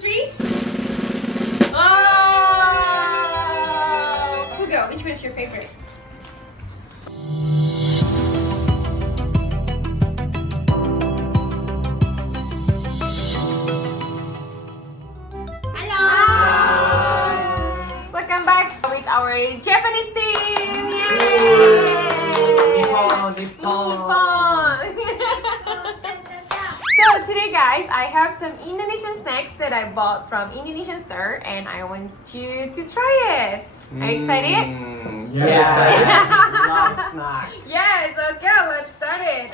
three. Oh! Who go? Which one is your favorite? Hello! Welcome back with our Japanese team! Yay! Nippon! So today guys, I have some Indonesian snacks that I bought from Indonesian store and I want you to try it. Are you excited? Love snack. Yes, okay, let's start it.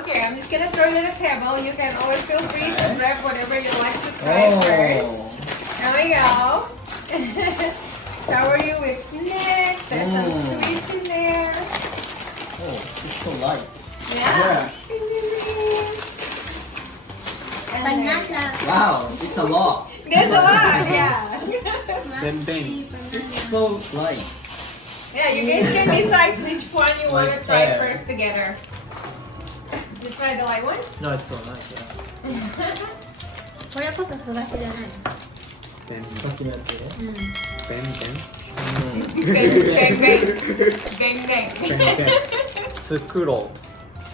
Okay, I'm just gonna throw it on the table. You can always feel free to grab whatever you like to try first. There we go. Shower you with snacks. There's some sweets in there. Oh, it's so light. Yeah. And Banana. Wow, it's a lot. there's a lot, yeah. Bang. It's so light. Yeah, you guys can decide which one you want to try first together. You try the light one? No, it's so light. Yeah. これこそ育てじゃない。さっきのやつ。Bang, bang. Bang, bang. Sukuro.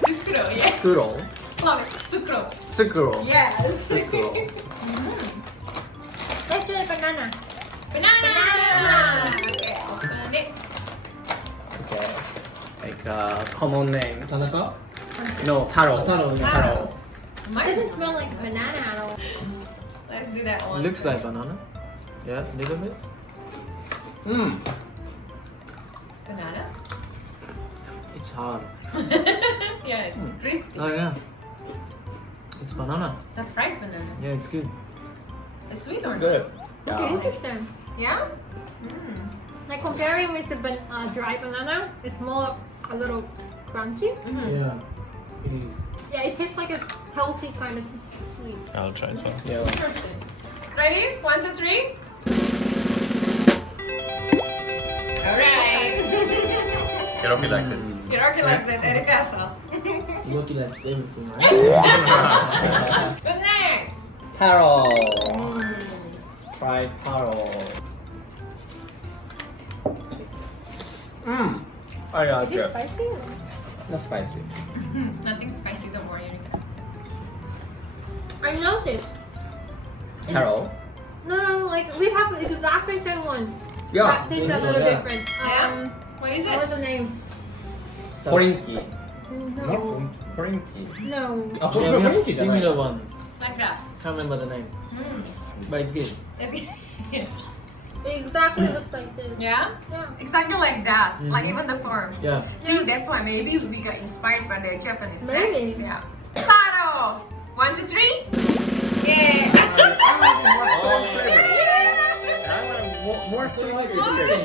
Sukro, yeah. Sukuro. Love it. Sukro. Sukuro. Yes. Sukuro. Let's do it banana. Banana. Banana. Okay, open it. Okay. Like common name. Tanaka? No, Taro. Taro. Taro. It doesn't smell like banana at all. Let's do that one. Looks like banana. Yeah, little bit. Banana. It's hard. Yeah, it's crispy. Oh yeah. It's banana. It's a fried banana. Yeah, it's good. It's sweet or not? Good. Okay, interesting. Yeah? Like comparing with the dry banana, it's more a little crunchy. Yeah, it is. Yeah, it tastes like a healthy kind of sweet. I'll try this one. Yeah. Interesting. Ready? 1, 2, 3. Alright. Get off me like this. You're okay like that, Dari Castle. Look like everything, right? What's next? Taro. Try Taro. Oh yeah, Is it spicy? Not spicy. Nothing spicy, don't worry. I noticed. Taro. No, like we have exactly the same one. Yeah. That tastes a also, little yeah. different. Yeah? What is What was it? the name? Porinki. No. Porinki. No. Yeah, we have similar one. Like that. Can't remember the name, but it's good. Yes. It exactly looks like this. Yeah? Yeah. Exactly like that. Like even the form. Yeah. See, that's why maybe we got inspired by the Japanese snacks. Maybe. Yeah. Taro! 1, 2, 3. Yeah. More flavor. Interesting.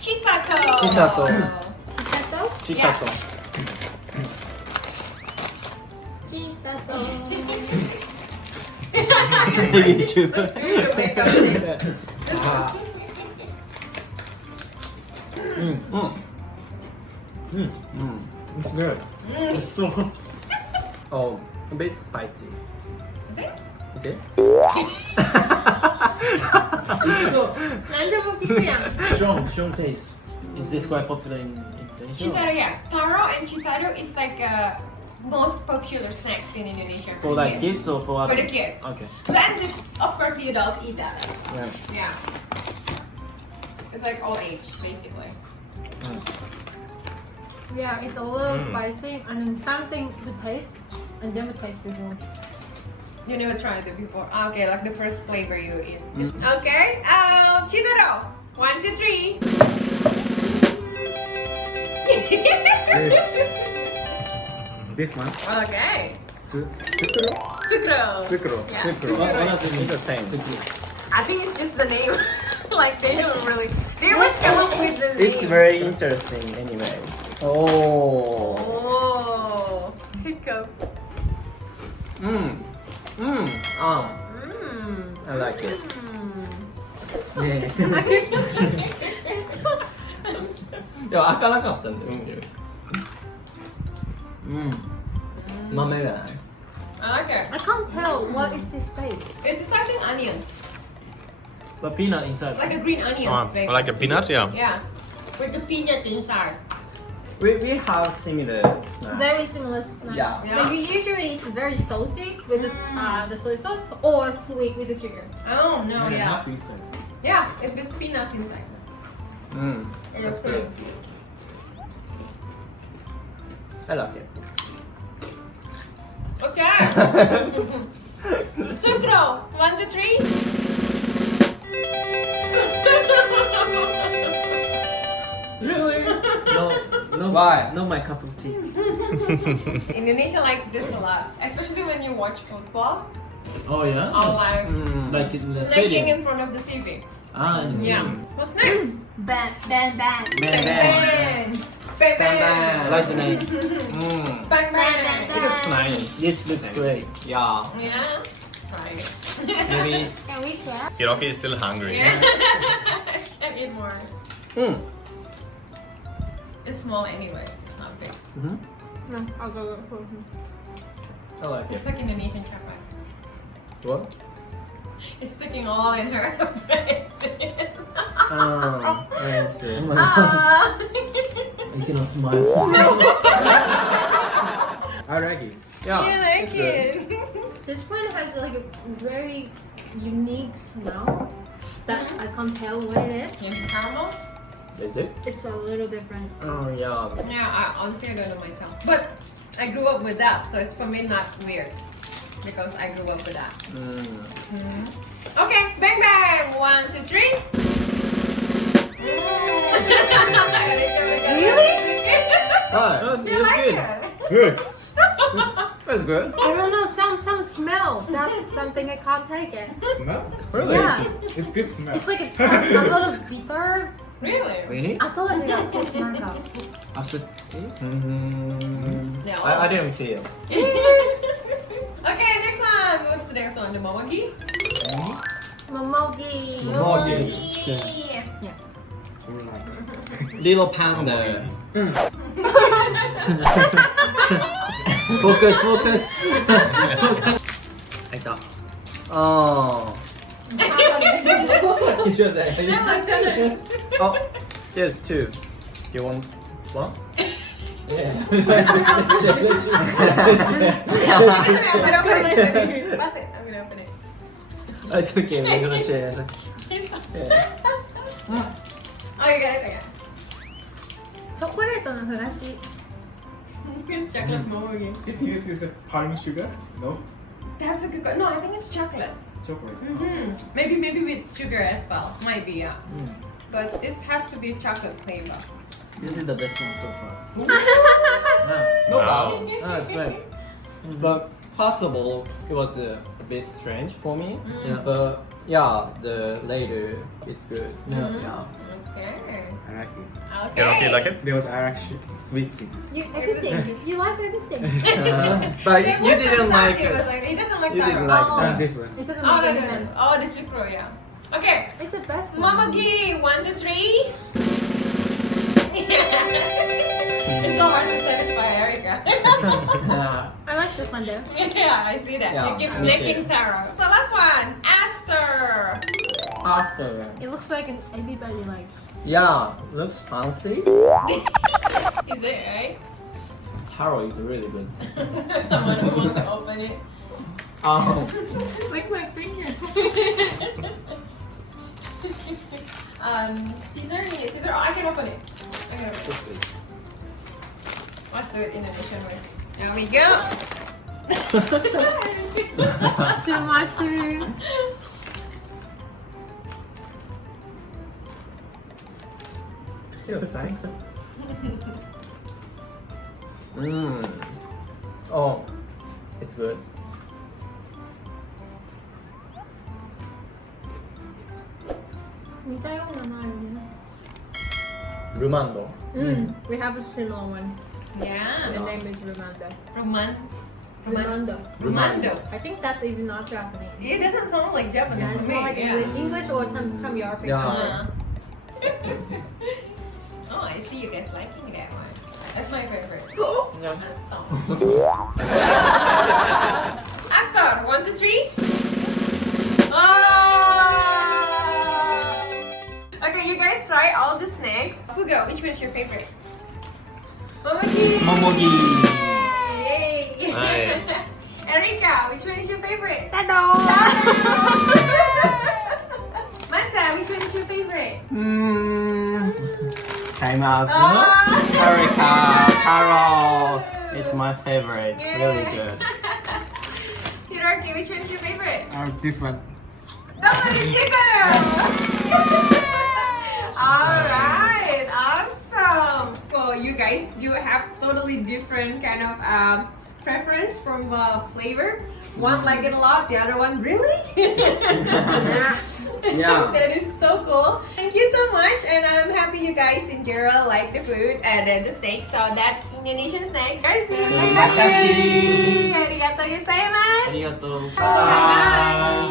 Chitato. Chitato. Chitato? Chitato. Chitato. YouTube. It's good. It's so. Oh, a bit spicy. Is it? Is it? It's so 난도 먹기 싫어. strong taste. Is this quite popular in Indonesia? Chitato, yeah. Taro and chitato is like most popular snacks in Indonesia. For like kids or for For adults? the kids. Okay. Then, of course, the adults eat that. Yeah. Yeah. It's like all age, basically. Yeah, it's a little spicy and then something to taste and never taste before. You never tried it before. Okay, like the first flavor you eat. Okay, chitaro. 1, 2, 3. This one. Okay. Sukuro. Sukro. Sukuro. Yeah, Sukuro. What does it mean? It's the same. I think it's just the name. Like they don't really. They always come up with the name. It's very interesting anyway. Oh. Oh. Hiccup. I like it. Yeah. いや、開かなかったんだよ、豆がない。Oh, like it. I can't tell what is this taste. It's like an onions, But peanut inside. like a green onions. Oh, bagel. like a peanut, yeah. Yeah, with the peanut inside. We have similar snack. Very similar snack. Yeah. Yeah. But usually it's very salty with the soy sauce or sweet with the sugar. Oh no, yeah. Nuts inside. Yeah, it's with peanuts inside. Mm. And That's it's pretty. good. I like it. Okay. Sucro, 1, 2, 3. Really? No, Why? not my cup of tea. Indonesia like this a lot, especially when you watch football. Oh yeah. Or like Like in the snacking stadium. in front of the TV. Ah, it's Yeah. good. What's next? Bang, bang, bang. Bang bang. Bang bang. Bang. Like the name. Mm. Bang bang. It looks nice. This looks great. Yeah. Yeah. Try it. Maybe. Can we share? Hiroki is still hungry. Yeah. Can eat more. Mm. It's small anyways. It's not big. Mhm. No, I'll go. I like it. It's like Indonesian chocolate. What? It's sticking all in her face. Oh, I see. Ah. I cannot smile. I like it. Yeah. You like it's good. it? This one has like a very unique smell that I can't tell what it is. Yes, caramel. Is it? It's a little different. Oh yeah. Yeah, I honestly I don't know myself. But I grew up with that, so it's for me not weird. Because I grew up with that. Mm. Okay, bang bang! 1, 2, 3. Really? Ah, You it's like good. it? Good. That's good. I don't know, some smell. That's something I can't take it. Smell? Really? Yeah, It's good smell. it's like a little bitter. Really? Really? I thought I got taste mark. After Mm-hmm. No. I didn't feel. Okay, next one. What's the next one? The momogi? Momogi. Momogi. Yeah. So like Little panda. Focus, focus. Like that. Oh. It was Oh my goodness. Oh, there's two. You want one? Yeah. I'm gonna open it. Pass it. I'm gonna open it. It's okay, we're gonna share. Yeah. Oh, you got it. Okay. チョコレートのふ菓子。 Here's chocolate momogi. it is a palm sugar? No? That's a good question. No, I think it's chocolate. Chocolate. Maybe with sugar as well. Might be, yeah. But this has to be chocolate flavor. This is the best one so far. No Wow. problem. Ah, it's right. But possible it was a bit strange for me. Yeah. But yeah, the later it's good. Yeah. Yeah. Okay. I like it. Okay. Hiroki, like it? There was actually sweet things. You everything. You like everything. But It you was didn't like it. it. Was like, he doesn't like You that. didn't one. like Oh. that. This one. It doesn't Oh, make no, any no, sense. no. Oh, this is pro, yeah. Okay. It's the best one. Momogi, 1, 2, 3. It's so hard to satisfy Erica. Yeah. I like this one though. Yeah, I see that. Yeah, You keep me snaking too. taro. The last one, Aster. After. It looks like an everybody likes. Yeah, looks fancy. Is it right? Taro is really good. Someone who wants to open it. With my finger. Caesar, you need Caesar. Oh, I can open it. I can open it. Let's do it in Indonesian way. There we go. Too much food. It looks nice. Oh, it's good. 似たようなのあるね。 Rumando. We have a similar one. Yeah. The name is Rumando. Roman. Rumando. Romando. I think that's even not Japanese. It doesn't sound like Japanese Yeah, to it's me. more like yeah. English or some European Yeah. country. Oh, I see you guys liking that one. That's my favorite. Yeah. That's Faster. 1, 2, 3. Oh! Okay, you guys try all the snacks. Fugo, which one's your favorite? Momogi. Momogi. Yay. Nice. Erika, which one is your favorite? Tado. Masa, which one is your favorite? Same as Oh. Erika, Carol. It's my favorite. Really Yay. good. Hiroki, which one is your favorite? This one. Alright, awesome. So you guys, you have totally different kind of preference from flavor. One like it a lot, the other one really? Yeah. That is so cool. Thank you so much, and I'm happy you guys in general like the food and the snacks. So that's Indonesian snacks. Guys, Terima kasih. Arigatou gozaimasu. Arigato. Bye.